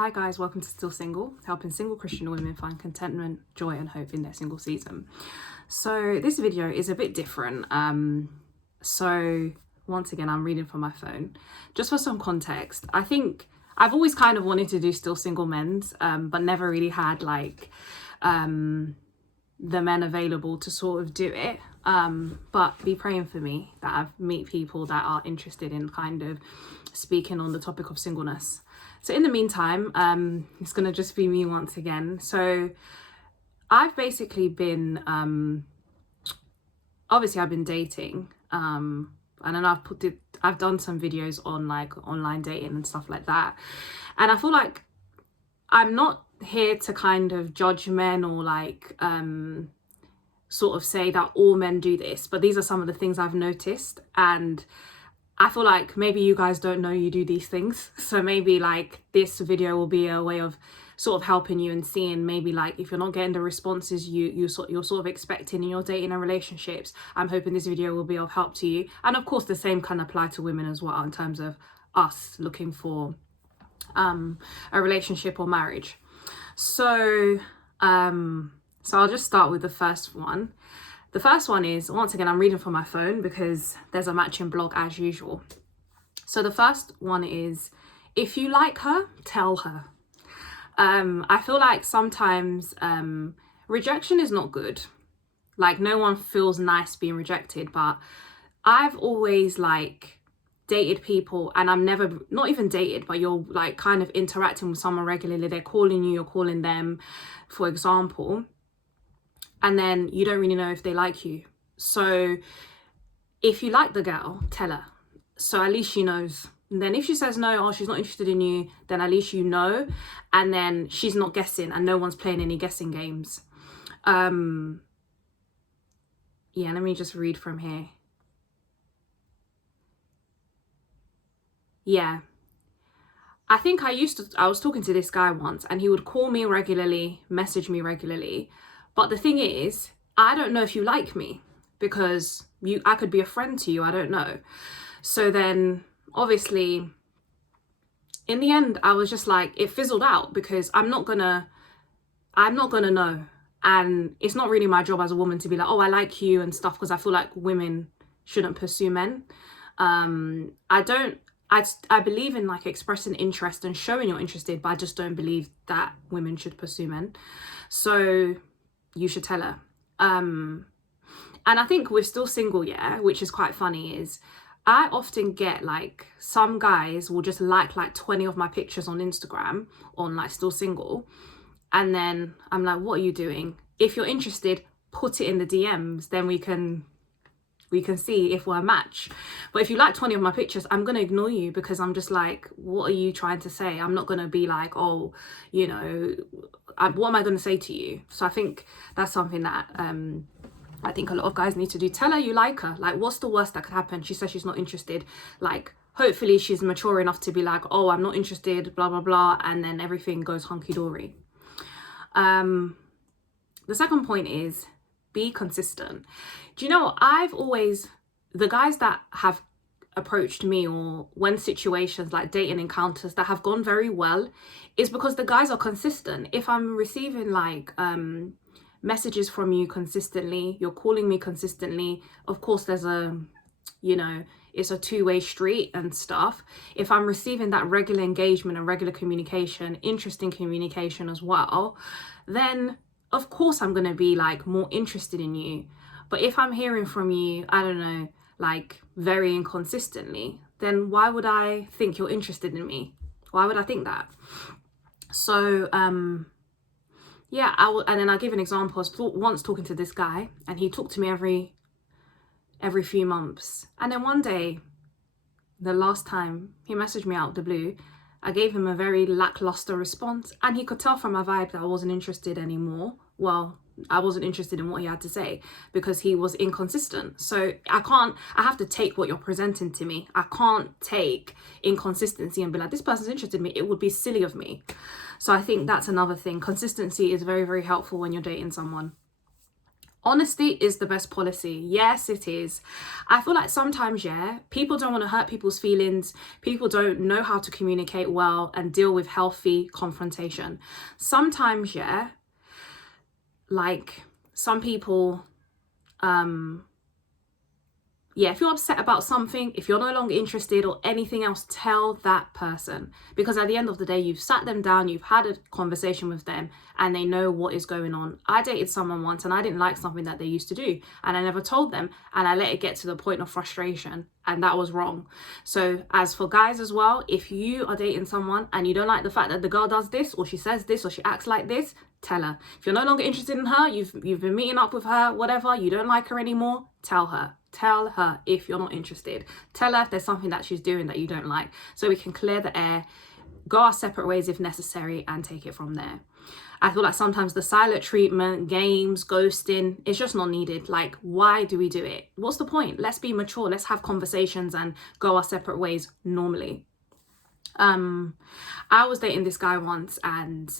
Hi guys, welcome to Still Single, helping single Christian women find contentment, joy and hope in their single season. So this video is a bit different. So once again, I'm reading from my phone. Just for some context, I think I've always kind of wanted to do Still Single Men's, but never really had like the men available to sort of do it. But be praying for me that I meet people that are interested in kind of speaking on the topic of singleness. So in the meantime, it's going to just be me once again. So I've basically been, obviously I've been dating, and then I've done some videos on like online dating and stuff like that. And I feel like I'm not here to kind of judge men or like, sort of say that all men do this, but these are some of the things I've noticed, and I feel like maybe you guys don't know you do these things. So maybe like this video will be a way of sort of helping you and seeing maybe like if you're not getting the responses you're sort of expecting in your dating and relationships. I'm hoping this video will be of help to you. And of course the same can apply to women as well in terms of us looking for a relationship or marriage. So I'll just start with the first one. The first one is, once again, I'm reading from my phone because there's a matching blog as usual. So the first one is, if you like her, tell her. I feel like sometimes rejection is not good. Like no one feels nice being rejected, but I've always like dated people, and I'm never, not even dated, but you're like kind of interacting with someone regularly. They're calling you, you're calling them, for example. And then you don't really know if they like you. So if you like the girl, tell her. So at least she knows. And then if she says no, or she's not interested in you, then at least you know. And then she's not guessing and no one's playing any guessing games. Yeah, let me just read from here. Yeah. I think I was talking to this guy once, and he would call me regularly, message me regularly. But the thing is, I don't know if you like me, because I could be a friend to you, I don't know. So then obviously in the end I was just like, it fizzled out because I'm not gonna know. And it's not really my job as a woman to be like, oh, I like you and stuff, because I feel like women shouldn't pursue men. I believe in like expressing interest and showing you're interested, but I just don't believe that women should pursue men. So you should tell her. And I think we're still single, yeah, which is quite funny, is I often get like some guys will just like 20 of my pictures on Instagram on like Still Single, and then I'm like, what are you doing? If you're interested, put it in the DMs, then we can see if we're a match. But if you like 20 of my pictures, I'm going to ignore you, because I'm just like, what are you trying to say? I'm not going to be like, oh, you know, what am I going to say to you? So I think that's something that I think a lot of guys need to do. Tell her you like her. Like, what's the worst that could happen? She says she's not interested. Like, hopefully she's mature enough to be like, oh, I'm not interested, blah, blah, blah. And then everything goes hunky-dory. The second point is, be consistent. Do you know, the guys that have approached me, or when situations like dating encounters that have gone very well, is because the guys are consistent. If I'm receiving like messages from you consistently, you're calling me consistently, of course there's it's a two-way street and stuff. If I'm receiving that regular engagement and regular communication, interesting communication as well, then of course I'm going to be like more interested in you. But if I'm hearing from you, I don't know, like very inconsistently, then why would I think you're interested in me? Why would I think that? So yeah, and then I'll give an example. I was once talking to this guy, and he talked to me every few months. And then one day, the last time he messaged me out of the blue, I gave him a very lackluster response, and he could tell from my vibe that I wasn't interested anymore. Well, I wasn't interested in what he had to say, because he was inconsistent. So I have to take what you're presenting to me. I can't take inconsistency and be like, this person's interested in me. It would be silly of me. So I think that's another thing. Consistency is very, very helpful when you're dating someone. Honesty is the best policy. Yes, it is. I feel like sometimes, yeah, people don't want to hurt people's feelings. People don't know how to communicate well and deal with healthy confrontation. Sometimes, yeah, like some people, yeah, if you're upset about something, if you're no longer interested or anything else, tell that person. Because at the end of the day, you've sat them down, you've had a conversation with them, and they know what is going on. I dated someone once and I didn't like something that they used to do, and I never told them, and I let it get to the point of frustration, and that was wrong. So as for guys as well, if you are dating someone and you don't like the fact that the girl does this, or she says this, or she acts like this, tell her. If you're no longer interested in her, you've been meeting up with her, whatever, you don't like her anymore, tell her. Tell her if you're not interested. Tell her if there's something that she's doing that you don't like, so we can clear the air, go our separate ways if necessary, and take it from there. I feel like sometimes the silent treatment, games, ghosting, it's just not needed. Like, why do we do it? What's the point? Let's be mature. Let's have conversations and go our separate ways normally. I was dating this guy once, and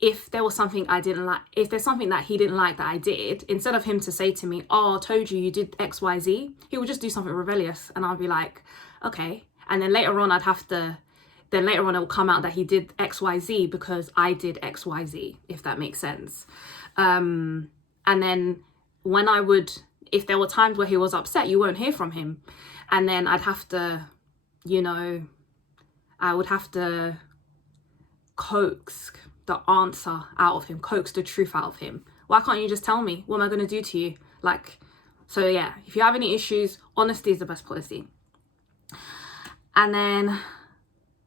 if there was something I didn't like, if there's something that he didn't like that I did, instead of him to say to me, oh, I told you did XYZ, he would just do something rebellious, and I'll be like, okay. And then later on it will come out that he did XYZ because I did XYZ, if that makes sense. And then if there were times where he was upset, you won't hear from him. And then I'd have to, I would have to coax the answer out of him, coax the truth out of him. Why can't you just tell me? What am I going to do to you? So yeah, if you have any issues, honesty is the best policy. And then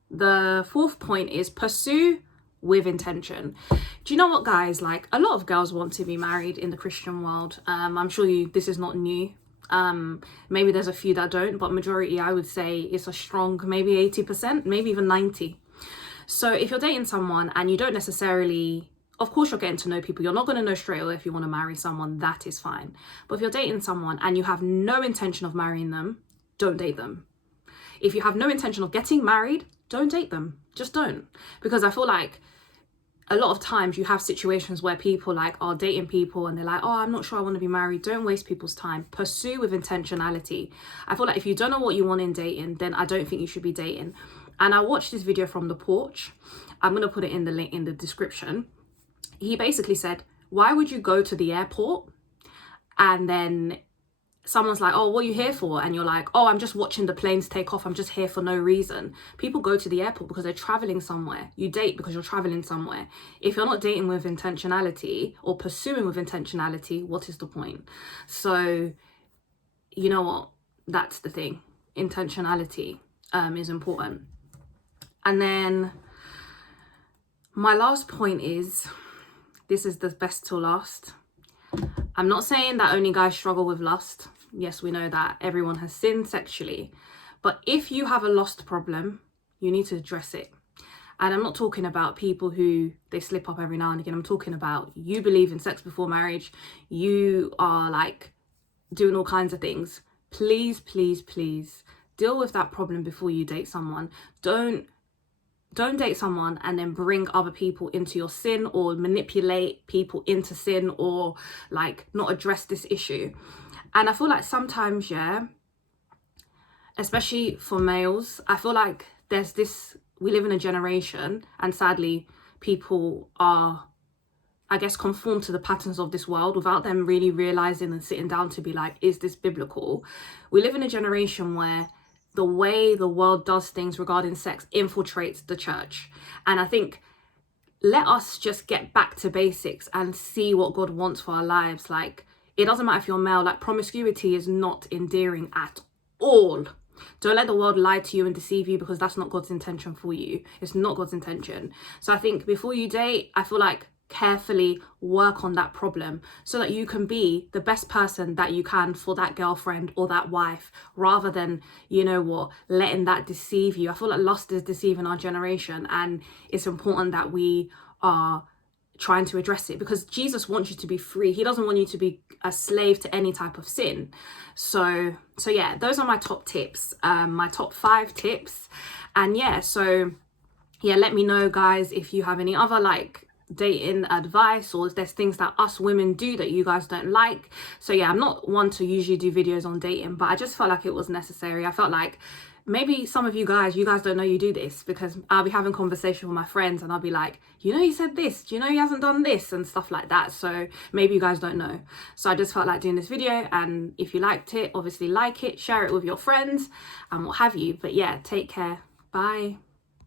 the fourth point is pursue with intention. Do you know what, guys? Like, a lot of girls want to be married in the Christian world. I'm sure this is not new. Maybe there's a few that don't, but majority, I would say, it's a strong maybe 80%, maybe even 90%. So if you're dating someone and you don't necessarily, of course you're getting to know people, you're not going to know straight away if you want to marry someone, that is fine. But if you're dating someone and you have no intention of marrying them, don't date them. If you have no intention of getting married, don't date them. Just don't. Because I feel like a lot of times you have situations where people are dating people and they're like, oh, I'm not sure I want to be married. Don't waste people's time. Pursue with intentionality. I feel like if you don't know what you want in dating, then I don't think you should be dating. And I watched this video from the Porch. I'm going to put it in the link in the description. He basically said, why would you go to the airport and then someone's like, oh, what are you here for? And you're like, oh, I'm just watching the planes take off. I'm just here for no reason. People go to the airport because they're traveling somewhere. You date because you're traveling somewhere. If you're not dating with intentionality or pursuing with intentionality, what is the point? So, you know what? That's the thing. Intentionality is important. And then my last point is, this is the best till last. I'm not saying that only guys struggle with lust. Yes, we know that everyone has sinned sexually. But if you have a lust problem, you need to address it. And I'm not talking about people who they slip up every now and again. I'm talking about you believe in sex before marriage. You are doing all kinds of things. Please, please, please deal with that problem before you date someone. Don't date someone and then bring other people into your sin or manipulate people into sin or not address this issue. And I feel like sometimes, yeah, especially for males, I feel like we live in a generation, and sadly people are, I guess, conform to the patterns of this world without them really realizing and sitting down to be like, is this biblical? We live in a generation where the way the world does things regarding sex infiltrates the church. And I think, let us just get back to basics and see what God wants for our lives. It doesn't matter if you're male, promiscuity is not endearing at all. Don't let the world lie to you and deceive you, because that's not God's intention for you. It's not God's intention. So I think before you date, I feel like carefully work on that problem so that you can be the best person that you can for that girlfriend or that wife, rather than, letting that deceive you. I feel like lust is deceiving our generation, and it's important that we are trying to address it, because Jesus wants you to be free. He doesn't want you to be a slave to any type of sin. So yeah, those are my top tips, my top 5 tips. And yeah, let me know, guys, if you have any other dating advice, or if there's things that us women do that you guys don't like. So yeah, I'm not one to usually do videos on dating, but I just felt like it was necessary. I felt like maybe some of you guys don't know you do this, because I'll be having conversation with my friends and I'll be like, you know, he said this, do you know he hasn't done this, and stuff like that. So maybe you guys don't know. So I just felt like doing this video, and if you liked it, obviously like it, share it with your friends and what have you. But yeah, take care. Bye.